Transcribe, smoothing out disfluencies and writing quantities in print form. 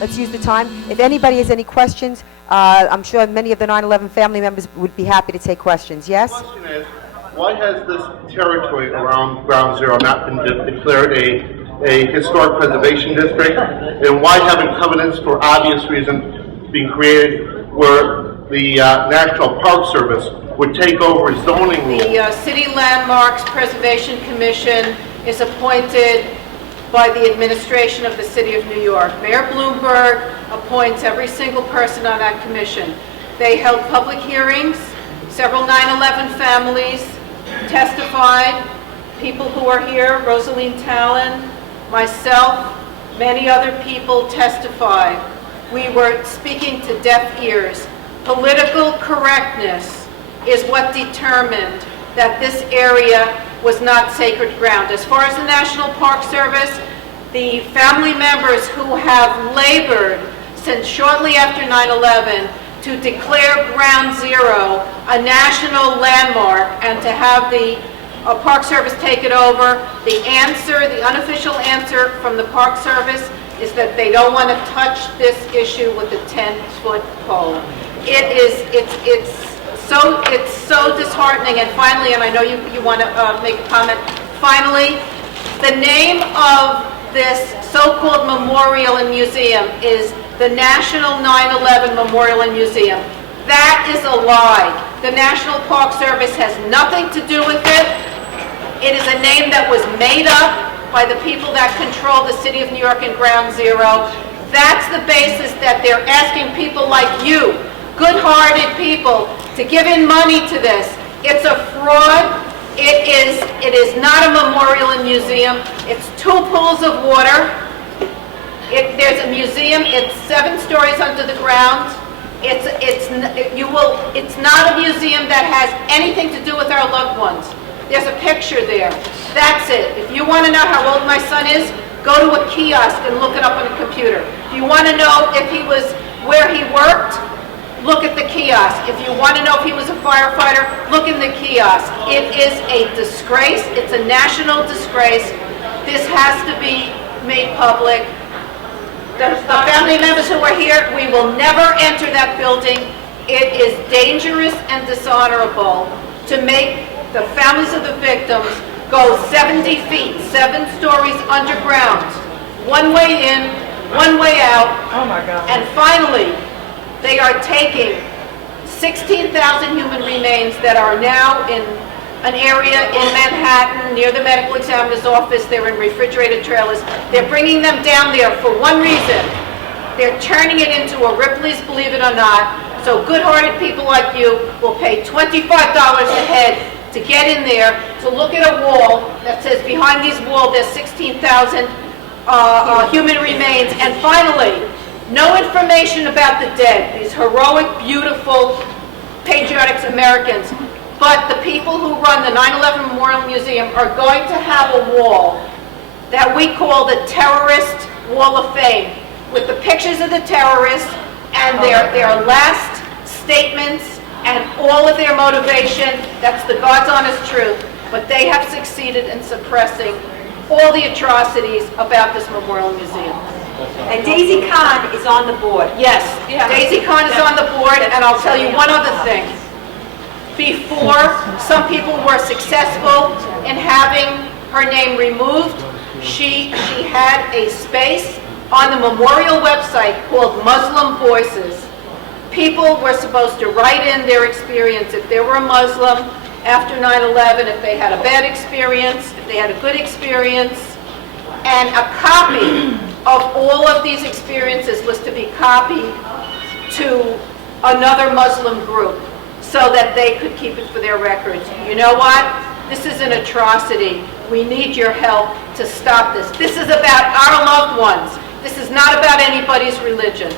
let's use the time. If anybody has any questions, I'm sure many of the 9/11 family members would be happy to take questions. Yes? The question is, why has this territory around Ground Zero not been declared a historic preservation district? And why haven't covenants, for obvious reasons, been created where the National Park Service would take over zoning rules? The City Landmarks Preservation Commission is appointed by the administration of the City of New York. Mayor Bloomberg appoints every single person on that commission. They held public hearings. Several 9/11 families testified. People who are here, Rosaline Talon, myself, many other people testified. We were speaking to deaf ears. Political correctness is what determined that this area was not sacred ground. As far as the National Park Service, the family members who have labored since shortly after 9/11 to declare Ground Zero a national landmark and to have the Park Service take it over, the answer, the unofficial answer from the Park Service is that they don't want to touch this issue with a 10-foot pole. It's so disheartening. And finally, and I know you want to make a comment, finally, the name of this so-called memorial and museum is the National 9/11 Memorial and Museum. That is a lie. The National Park Service has nothing to do with it. It is a name that was made up by the people that control the City of New York and Ground Zero. That's the basis that they're asking people like you, good-hearted people, to give in money to this. It's a fraud. It is not a memorial and museum. It's 2 pools of water. There's a museum. It's 7 stories under the ground. It's not a museum that has anything to do with our loved ones. There's a picture there. That's it. If you want to know how old my son is, go to a kiosk and look it up on a computer. If you want to know if he was where he worked, look at the kiosk. If you want to know if he was a firefighter, look in the kiosk. It is a disgrace. It's a national disgrace. This has to be made public. The family members who are here, we will never enter that building. It is dangerous and dishonorable to make the families of the victims go 70 feet, 7 stories underground, one way in, one way out. Oh my God. And finally, they are taking 16,000 human remains that are now in an area in Manhattan near the medical examiner's office. They're in refrigerated trailers. They're bringing them down there for one reason. They're turning it into a Ripley's Believe It or Not. So good-hearted people like you will pay $25 a head to get in there, to look at a wall that says behind these walls there's 16,000 human remains. And finally, no information about the dead, these heroic, beautiful, patriotic Americans. But the people who run the 9/11 Memorial Museum are going to have a wall that we call the Terrorist Wall of Fame, with the pictures of the terrorists and their last statements and all of their motivation. That's the God's honest truth. But they have succeeded in suppressing all the atrocities about this Memorial Museum. And Daisy Kahn is on the board. Yes, Daisy Kahn is on the board, and I'll tell you one other thing. Before some people were successful in having her name removed, she had a space on the memorial website called Muslim Voices. People were supposed to write in their experience if they were a Muslim after 9/11, if they had a bad experience, if they had a good experience, and a copy of all of these experiences was to be copied to another Muslim group so that they could keep it for their records. You know what? This is an atrocity. We need your help to stop this. This is about our loved ones. This is not about anybody's religion.